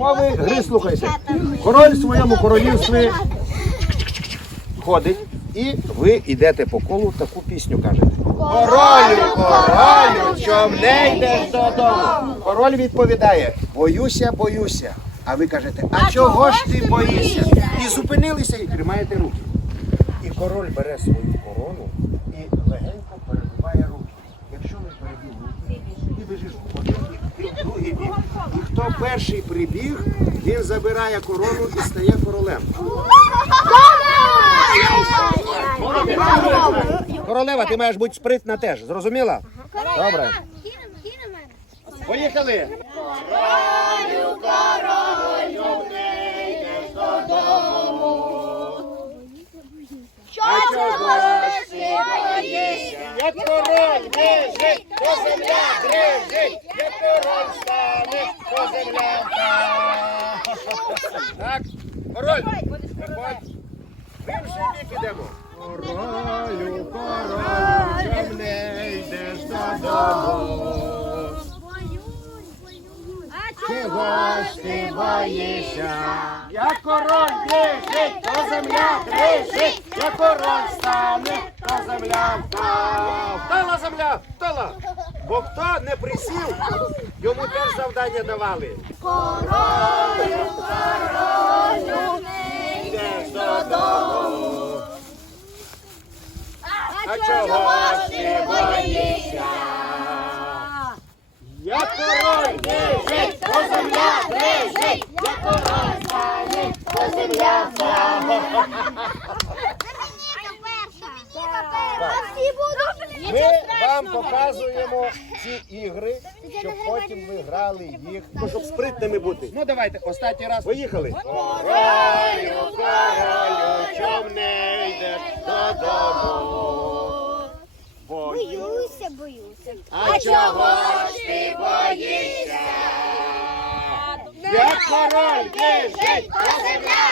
умови гри слухайте. Король в своєму королівстві ходить, і ви йдете по колу, таку пісню кажете. Королю, королю, чом не йдеш додому? Король відповідає: боюся, боюся. А ви кажете, а чого ж ти боїшся? І зупинилися і тримаєте руки. І король бере свою корону і легенько перебиває руки. Якщо ви перебив руки, ти біжиш в один бік, в другий бік. Хто перший прибіг, він забирає корону і стає королем. Королева, ти маєш бути спритна теж, зрозуміла? Добре. Поїхали! Як король лежить, то земля дрижить, як король стане, то земля впаде. Так, король, виходь. Ми вже бік ідемо. Королю, королю, чом не йдеш додому? Чого ж ти боїшся? Як король біжить, то земля дрижить, як король стане, земля впав. Встала земля, встала. Бо хто не присів, йому теж завдання давали. Йдеш додому. А чого ж ти боїшся? Як король біжить, то земля дрижить, як король стане, то земля впав. Вам показуємо ці ігри, щоб потім ви грали їх, ну, щоб спритними бути. Ну давайте, останній раз. Поїхали. Королю, королю, чом не йдеш додому? Бою. Боюся, боюся. А чого ж ти боїшся? Як король біжить, то земля